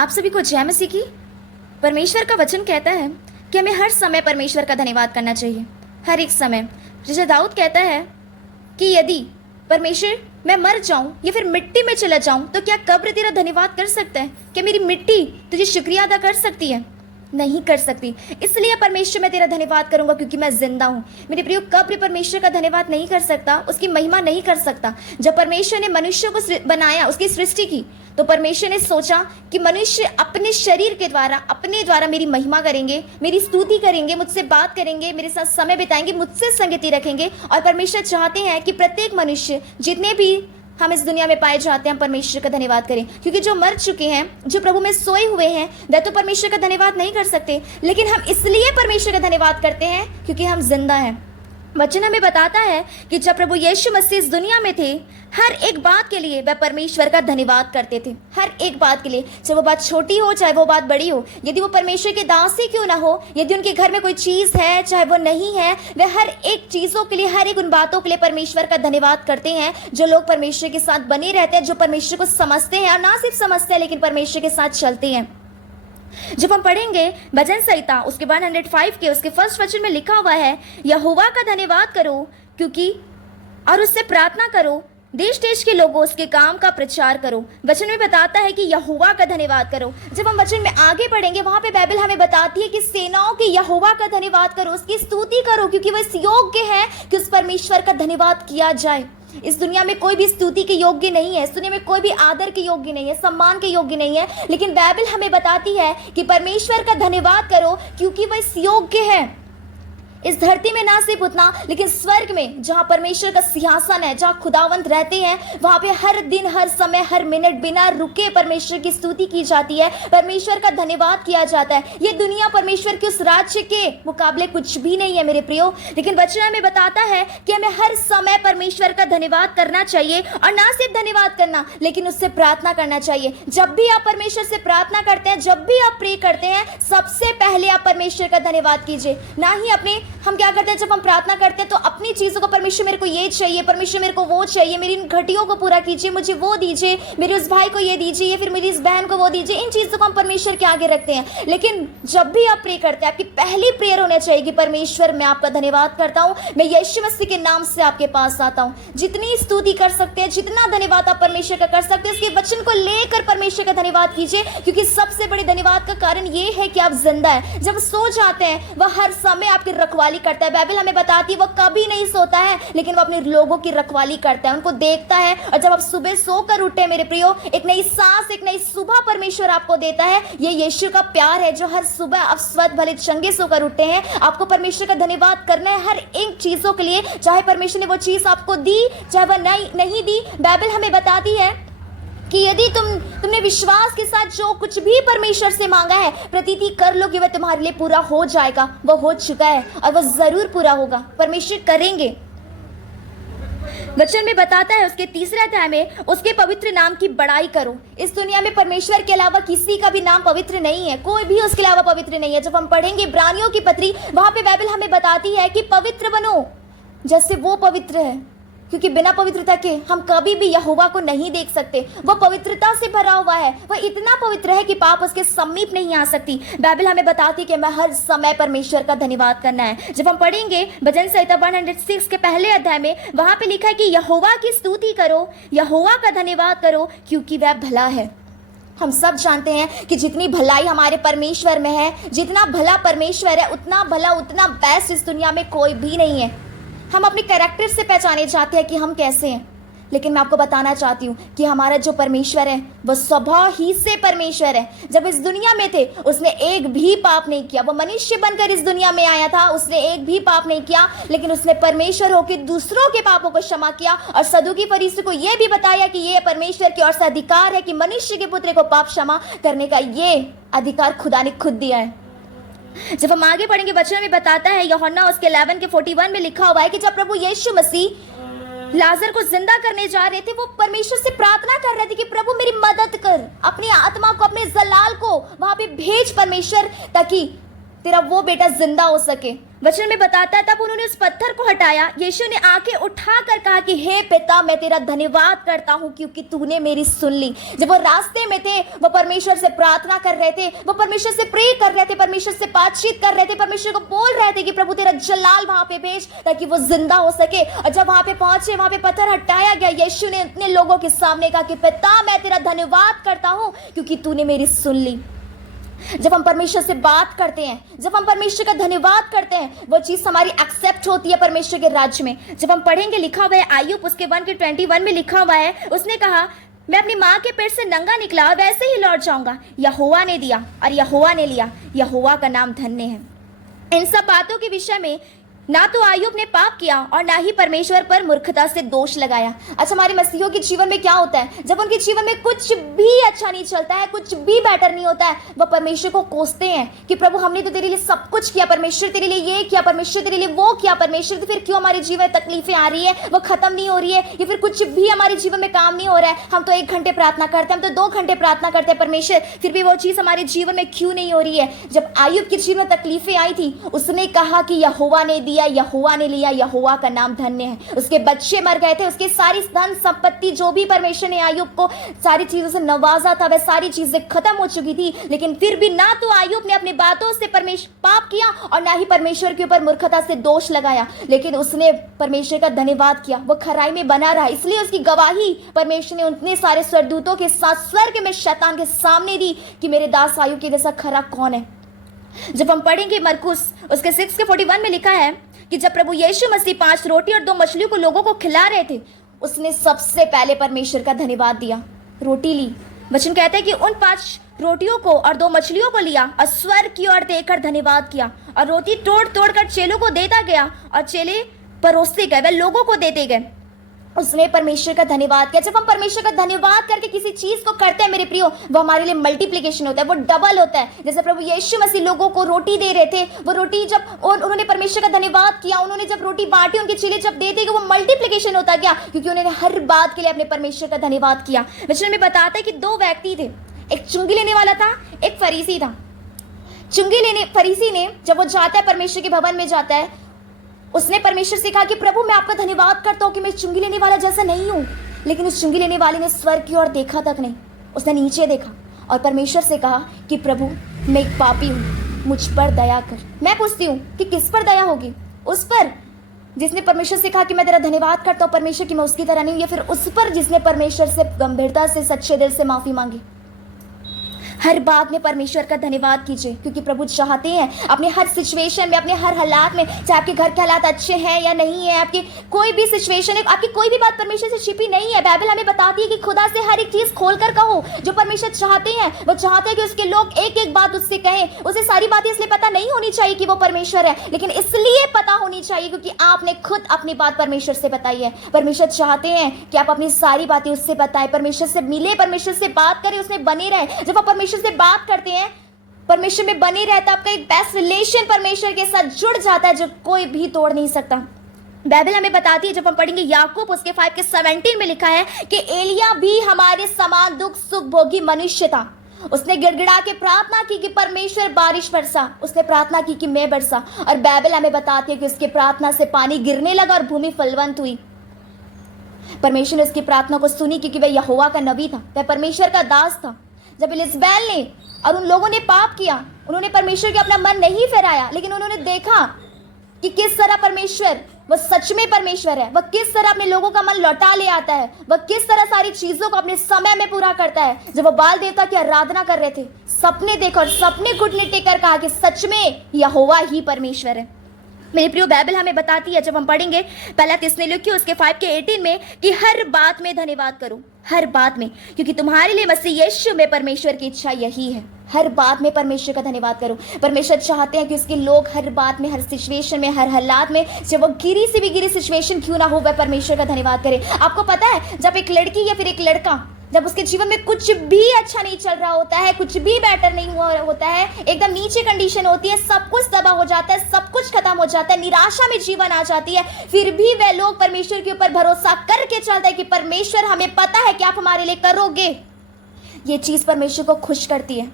आप सभी को जय मसीह की। परमेश्वर का वचन कहता है कि हमें हर समय परमेश्वर का धन्यवाद करना चाहिए, हर एक समय। जैसे दाऊद कहता है कि यदि परमेश्वर मैं मर जाऊं या फिर मिट्टी में चला जाऊं तो क्या कब्र तेरा धन्यवाद कर सकता है? क्या मेरी मिट्टी तुझे शुक्रिया अदा कर सकती है? नहीं कर सकती। इसलिए परमेश्वर मैं तेरा धन्यवाद करूंगा क्योंकि मैं जिंदा हूं। मेरे प्रियो, कब्र परमेश्वर का धन्यवाद नहीं कर सकता, उसकी महिमा नहीं कर सकता। जब परमेश्वर ने मनुष्य को बनाया, उसकी सृष्टि की, तो परमेश्वर ने सोचा कि मनुष्य अपने शरीर के द्वारा, अपने द्वारा मेरी महिमा करेंगे, मेरी स्तुति करेंगे, मुझसे बात करेंगे, मेरे साथ समय बिताएंगे, मुझसे संगति रखेंगे। और परमेश्वर चाहते हैं कि प्रत्येक मनुष्य, जितने भी हम इस दुनिया में पाए जाते हैं, हम परमेश्वर का धन्यवाद करें। क्योंकि जो मर चुके हैं, जो प्रभु में सोए हुए हैं, वह तो परमेश्वर का धन्यवाद नहीं कर सकते, लेकिन हम इसलिए परमेश्वर का धन्यवाद करते हैं क्योंकि हम जिंदा हैं। वचन हमें बताता है कि जब प्रभु यीशु मसीह इस दुनिया में थे, हर एक बात के लिए वह परमेश्वर का धन्यवाद करते थे। हर एक बात के लिए, चाहे वो बात छोटी हो चाहे वो बात बड़ी हो, यदि वो परमेश्वर के दास ही क्यों ना हो, यदि उनके घर में कोई चीज़ है चाहे वो नहीं है, वे हर एक चीज़ों के लिए, हर एक उन बातों के लिए परमेश्वर का धन्यवाद करते हैं। जो लोग परमेश्वर के साथ बने रहते हैं, जो परमेश्वर को समझते हैं, और ना सिर्फ समझते हैं लेकिन परमेश्वर के साथ चलते हैं। जब हम पढ़ेंगे भजन संहिता उसके 105 के उसके फर्स्ट वचन में लिखा हुआ है, यहोवा का धन्यवाद करो क्योंकि, और उससे प्रार्थना करो, देश देश के लोगों उसके काम का प्रचार करो। वचन में बताता है कि यहोवा का धन्यवाद करो। जब हम वचन में आगे पढ़ेंगे, वहां पे बाइबल हमें बताती है कि सेनाओं के यहोवा का धन्यवाद करो, उसकी स्तुति करो, क्योंकि वह इस योग्य है कि उस परमेश्वर का धन्यवाद किया जाए। इस दुनिया में कोई भी स्तुति के योग्य नहीं है, इस दुनिया में कोई भी आदर के योग्य नहीं है, सम्मान के योग्य नहीं है, लेकिन बाइबल हमें बताती है कि परमेश्वर का धन्यवाद करो क्योंकि वह इस योग्य है। इस धरती में ना सिर्फ उतना, लेकिन स्वर्ग में जहां परमेश्वर का सिंहासन है, जहां खुदावंत रहते हैं, वहां पे हर दिन, हर समय, हर मिनट बिना रुके परमेश्वर की स्तुति की जाती है, परमेश्वर का धन्यवाद किया जाता है। ये दुनिया परमेश्वर के उस राज्य के मुकाबले कुछ भी नहीं है मेरे प्रियो, लेकिन वचन हमें बताता है कि हमें हर समय परमेश्वर का धन्यवाद करना चाहिए, और ना सिर्फ धन्यवाद करना लेकिन उससे प्रार्थना करना चाहिए। जब भी आप परमेश्वर से प्रार्थना करते हैं, जब भी आप प्रे करते हैं, सबसे पहले आप परमेश्वर का धन्यवाद कीजिए। ना ही अपने, हम क्या करते हैं जब हम प्रार्थना करते हैं तो अपनी चीज़ों को, परमेश्वर मेरे को ये चाहिए, परमेश्वर मेरे को वो चाहिए, मेरी इन घटियों को पूरा कीजिए, मुझे वो दीजिए, मेरे उस भाई को ये दीजिए, फिर मेरी इस बहन को वो दीजिए, इन चीज़ों को हम परमेश्वर के आगे रखते हैं। लेकिन जब भी आप प्रे करते हैं, आपकी पहली प्रेयर होना चाहिए कि परमेश्वर मैं आपका धन्यवाद करता हूँ, मैं यीशु मसीह के नाम से आपके पास आता हूँ। जितनी स्तुति कर सकते हैं, जितना धन्यवाद आप परमेश्वर का कर सकते हैं, उसके वचन को लेकर परमेश्वर का धन्यवाद कीजिए, क्योंकि सबसे बड़े धन्यवाद का कारण ये है कि आप जिंदा है। जब सो जाते हैं, वह हर समय आपकी रखवाली करता है। बाइबल हमें बताती है वो कभी नहीं सोता है, लेकिन वो अपने लोगों की रखवाली करता है, उनको देखता है। और जब आप सुबह सोकर उठे मेरे प्रियो, एक नई सांस, एक नई सुबह परमेश्वर आपको देता है। ये यीशु का प्यार है जो हर सुबह आप स्वस्थ भले चंगे सोकर उठे हैं। आपको परमेश्वर का धन्यवाद करना है हर एक चीजों के लिए, चाहे परमेश्वर ने वो चीज आपको दी, चाहे वह नहीं दी। बाइबल हमें बताती है कि यदि तुमने विश्वास के साथ जो कुछ भी परमेश्वर से मांगा है, प्रतीति कर लो कि वह तुम्हारे लिए पूरा हो जाएगा। वह हो चुका है और वह जरूर पूरा होगा, परमेश्वर करेंगे। वचन में बताता है उसके तीसरे अध्याय में, उसके पवित्र नाम की बड़ाई करो। इस दुनिया में परमेश्वर के अलावा किसी का भी नाम पवित्र नहीं है, कोई भी उसके अलावा पवित्र नहीं है। जब हम पढ़ेंगे इब्रानियों की पत्री, वहां पे बाइबल हमें बताती है कि पवित्र बनो जैसे वो पवित्र है, क्योंकि बिना पवित्रता के हम कभी भी यहोवा को नहीं देख सकते। वह पवित्रता से भरा हुआ है, वह इतना पवित्र है कि पाप उसके समीप नहीं आ सकती। बाइबल हमें बताती है कि हमें हर समय परमेश्वर का धन्यवाद करना है। जब हम पढ़ेंगे भजन संहिता 106 के पहले अध्याय में, वहां पे लिखा है कि यहोवा की स्तुति करो, यहोवा का धन्यवाद करो क्योंकि वह भला है। हम सब जानते हैं कि जितनी भलाई हमारे परमेश्वर में है, जितना भला परमेश्वर है, उतना भला, उतना बेस्ट इस दुनिया में कोई भी नहीं है। हम अपने कैरेक्टर से पहचाने जाते हैं कि हम कैसे हैं, लेकिन मैं आपको बताना चाहती हूँ कि हमारा जो परमेश्वर है वह स्वभाव ही से परमेश्वर है। जब इस दुनिया में थे, उसने एक भी पाप नहीं किया। वो मनुष्य बनकर इस दुनिया में आया था, उसने एक भी पाप नहीं किया, लेकिन उसने परमेश्वर होकर दूसरों के पापों को क्षमा किया। और सदूकी फरीसी को यह भी बताया कि यह परमेश्वर की ओर से अधिकार है कि मनुष्य के पुत्र को पाप क्षमा करने का ये अधिकार खुदा ने खुद दिया है। जब हम आगे पढ़ेंगे, वचन में बताता है, यूहन्ना उसके 11 के 41 में लिखा हुआ है कि जब प्रभु यीशु मसीह लाजर को जिंदा करने जा रहे थे, वो परमेश्वर से प्रार्थना कर रहे थे कि प्रभु मेरी मदद कर, अपनी आत्मा को, अपने जलाल को वहां पे भेज परमेश्वर, ताकि तेरा वो बेटा जिंदा हो सके। वचन में बताता है तब उन्होंने उस पत्थर को हटाया। यीशु ने आंखें उठाकर कहा कि हे पिता, मैं तेरा धन्यवाद करता हूं क्योंकि तूने मेरी सुन ली। जब वो रास्ते में थे, वो परमेश्वर से प्रार्थना कर रहे थे, वो परमेश्वर से प्रे कर रहे थे, परमेश्वर से बातचीत कर रहे थे, परमेश्वर को बोल रहे थे कि प्रभु तेरा जलाल वहां पे भेज ताकि वो जिंदा हो सके। और जब वहां पे पहुंचे, वहां पे पत्थर हटाया गया, यीशु ने इतने लोगों के सामने कहा कि पिता, मैं तेरा धन्यवाद करता हूं क्योंकि तूने मेरी सुन ली। जब हम परमेश्वर से बात करते हैं, जब हम परमेश्वर का धन्यवाद करते हैं, वो चीज हमारी एक्सेप्ट होती है परमेश्वर के राज्य में। जब हम पढ़ेंगे, लिखा हुआ है आयुब उसके 1:21 में लिखा हुआ है, उसने कहा मैं अपनी माँ के पेट से नंगा निकला और वैसे ही लौट जाऊंगा। यहोवा ने दिया और यहोवा ने लिया, यहोवा का नाम धन्य है। इन सब बातों के विषय में ना तो आयुब ने पाप किया और ना ही परमेश्वर पर मूर्खता से दोष लगाया। अच्छा, हमारे मसीहियों के जीवन में क्या होता है? जब उनके जीवन में कुछ भी अच्छा नहीं चलता है, कुछ भी बेटर नहीं होता है, वह परमेश्वर को कोसते हैं कि प्रभु हमने तो तेरे लिए सब कुछ किया, परमेश्वर तेरे लिए ये किया, परमेश्वर तेरे लिए वो किया, परमेश्वर तो फिर क्यों हमारे जीवन में तकलीफें आ रही है, वो खत्म नहीं हो रही है, या फिर कुछ भी हमारे जीवन में काम नहीं हो रहा है। हम तो 1 घंटे प्रार्थना करते हैं, हम तो 2 घंटे प्रार्थना करते हैं परमेश्वर, फिर भी वो चीज हमारे जीवन में क्यों नहीं हो रही है? जब आयुब के जीवन में तकलीफें आई थी, उसने कहा कि यहोवा ने दिया, यहोवा ने लिया, यहोवा का नाम धन्य है। उसके बच्चे मर गए थे, उसके सारी धन संपत्ति जो भी परमेश्वर ने आयुब को सारी चीजों से नवाजा था, वह सारी चीजें खत्म हो चुकी थी, लेकिन फिर भी ना तो आयुब ने अपनी बातों से परमेश्वर पाप किया और ना ही परमेश्वर के ऊपर मूर्खता से दोष लगाया, लेकिन उसने परमेश्वर का धन्यवाद किया। वो खराई में बना रहा, इसलिए उसकी गवाही परमेश्वर ने उतने सारे स्वर्गदूतों के साथ स्वर्ग में शैतान के सामने दी कि मेरे दास आयुब के जैसा खरा कौन है। जब हम पढ़ेंगे मरकुस उसके 6:41 में लिखा है कि जब प्रभु यीशु मसीह 5 रोटी और 2 मछलियों को लोगों को खिला रहे थे, उसने सबसे पहले परमेश्वर का धन्यवाद दिया। रोटी ली, वचन कहते हैं कि उन 5 रोटियों को और 2 मछलियों को लिया और स्वर्ग की ओर देखकर धन्यवाद किया और रोटी तोड़ तोड़ कर चेलों को देता गया और चेले परोसते गए, वह लोगों को देते गए। उसने परमेश्वर का धन्यवाद किया। जब हम परमेश्वर का धन्यवाद करके किसी चीज को करते हैं मेरे प्रियो, वो हमारे लिए मल्टीप्लिकेशन होता है, वो डबल होता है। जैसे प्रभु यीशु मसीह लोगों को रोटी दे रहे थे, वो रोटी जब उन्होंने परमेश्वर का धन्यवाद किया, उन्होंने जब रोटी बांटी, उनके चेले जब देते गए, वो मल्टीप्लिकेशन होता गया क्योंकि उन्होंने हर बात के लिए अपने परमेश्वर का धन्यवाद किया। वचन में बताता है कि 2 व्यक्ति थे, एक चुंगी लेने वाला था, एक फरीसी था। फरीसी ने जब वो जाता है परमेश्वर के भवन में जाता है, उसने परमेश्वर से कहा कि प्रभु मैं आपका धन्यवाद करता हूं कि मैं चुंगी लेने वाला जैसा नहीं हूं। लेकिन उस चुंगी लेने वाले ने स्वर्ग की ओर देखा तक नहीं, उसने नीचे देखा और परमेश्वर से कहा कि प्रभु मैं एक पापी हूं, मुझ पर दया कर। मैं पूछती हूं कि किस पर दया होगी? उस पर जिसने परमेश्वर से कहा कि मैं तेरा धन्यवाद करता हूं परमेश्वर कि मैं उसकी तरह नहीं हूं, या फिर उस पर जिसने परमेश्वर से गंभीरता से सच्चे दिल से माफी मांगी? हर बात में परमेश्वर का धन्यवाद कीजिए क्योंकि प्रभु चाहते हैं अपने हर सिचुएशन में, अपने हर हालात में, चाहे आपके घर के हालात अच्छे हैं या नहीं है, आपकी कोई भी सिचुएशन है, आपकी कोई भी बात परमेश्वर से छिपी नहीं है। बाइबल हमें बताती है कि खुदा से हर एक चीज खोलकर कहो। जो परमेश्वर चाहते हैं, वो चाहते हैं कि उसके लोग एक एक बात उससे कहें। उसे सारी बातें इसलिए पता नहीं होनी चाहिए कि वो परमेश्वर है, लेकिन इसलिए पता होनी चाहिए क्योंकि आपने खुद अपनी बात परमेश्वर से बताई है। परमेश्वर चाहते हैं कि आप अपनी सारी बातें उससे बताएं, परमेश्वर से मिले, परमेश्वर से बात करें, उसमें बने रहे। जब आप परमेश्वर से बात करते हैं, परमेश्वर में बने रहता, आपका एक बेस्ट रिलेशन परमेश्वर के साथ जुड़ जाता है जो कोई भी तोड़ नहीं सकता। बाइबल हमें बताती है, जब हम पढ़ेंगे याकूब उसके 5:17 में लिखा है कि एलिया भी हमारे समान दुख सुख भोगी मनुष्य था। उसने गिड़गिड़ा के प्रार्थना की कि परमेश्वर बारिश बरसा, उसने प्रार्थना की कि मैं बरसा, और बाइबल हमें बताती है कि उसकी प्रार्थना से पानी गिरने लगा और भूमि फलवंत हुई। परमेश्वर ने उसकी प्रार्थना को सुनी क्योंकि वह यहोवा का नबी था, वह परमेश्वर का दास था। जब इलिसबेल ने और उन लोगों ने पाप किया, उन्होंने परमेश्वर के अपना मन नहीं फेराया, लेकिन उन्होंने देखा कि किस तरह परमेश्वर वह सच में परमेश्वर है, वह किस तरह अपने लोगों का मन लौटा ले आता है, वह किस तरह सारी चीजों को अपने समय में पूरा करता है। जब वो बाल देवता की आराधना कर रहे थे, सपने देखा और सपने घुटने टेकर कहा कि सच में यहोवा ही परमेश्वर है। मेरे प्रियो, बाइबल हमें बताती है, जब हम पढ़ेंगे 1 थिस्सलुनीकियों उसके 5:18 में, कि हर बात में धन्यवाद करो, हर बात में, क्योंकि तुम्हारे लिए मसीह यीशु में परमेश्वर की इच्छा यही है। हर बात में परमेश्वर का धन्यवाद करो। परमेश्वर चाहते हैं कि उसके लोग हर बात में, हर सिचुएशन में, हर हालात में, जब वो गिरी से भी गिरी सिचुएशन क्यों ना हो, वह परमेश्वर का धन्यवाद करे। आपको पता है, जब एक लड़की या फिर एक लड़का, जब उसके जीवन में कुछ भी अच्छा नहीं चल रहा होता है, कुछ भी बेटर नहीं हुआ होता है, एकदम नीचे कंडीशन होती है, सब कुछ तबाह हो जाता है, सब कुछ खत्म हो जाता है, निराशा में जीवन आ जाती है, फिर भी वह लोग परमेश्वर के ऊपर भरोसा करके चलते हैं कि परमेश्वर हमें पता है कि आप हमारे लिए करोगे। ये चीज परमेश्वर को खुश करती है,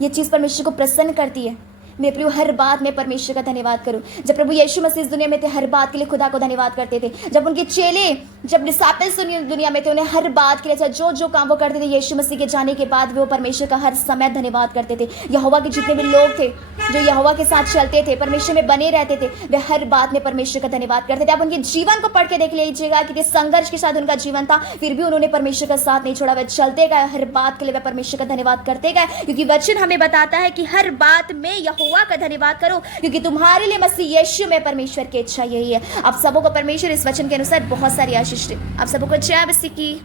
ये चीज परमेश्वर को प्रसन्न करती है। मेरे प्रियो, हर बात में परमेश्वर का धन्यवाद करो। जब प्रभु यीशु मसीह इस दुनिया में थे, हर बात के लिए खुदा को धन्यवाद करते थे। जब उनके चेले, जब डिसाइपल्स दुनिया में थे, उन्हें हर बात के लिए, जो जो काम वो करते थे यीशु मसीह के जाने के बाद, वो परमेश्वर का हर समय धन्यवाद करते थे। यहोवा के जितने भी लोग थे जो यहोवा के साथ चलते थे, परमेश्वर में बने रहते थे, वे हर बात में परमेश्वर का धन्यवाद करते थे। आप उनके जीवन को पढ़ के देख लीजिएगा कि संघर्ष के साथ उनका जीवन था, फिर भी उन्होंने परमेश्वर का साथ नहीं छोड़ा। वे चलते गए, हर बात के लिए वे परमेश्वर का धन्यवाद करते गए, क्योंकि वचन हमें बताता है कि हर बात में यहोवा का धन्यवाद करो, क्योंकि तुम्हारे लिए मसीह यीशु में परमेश्वर की इच्छा यही है। आप सबों को परमेश्वर इस वचन के अनुसार बहुत सारी आशीष दे। आप सबों को जय मसीह की।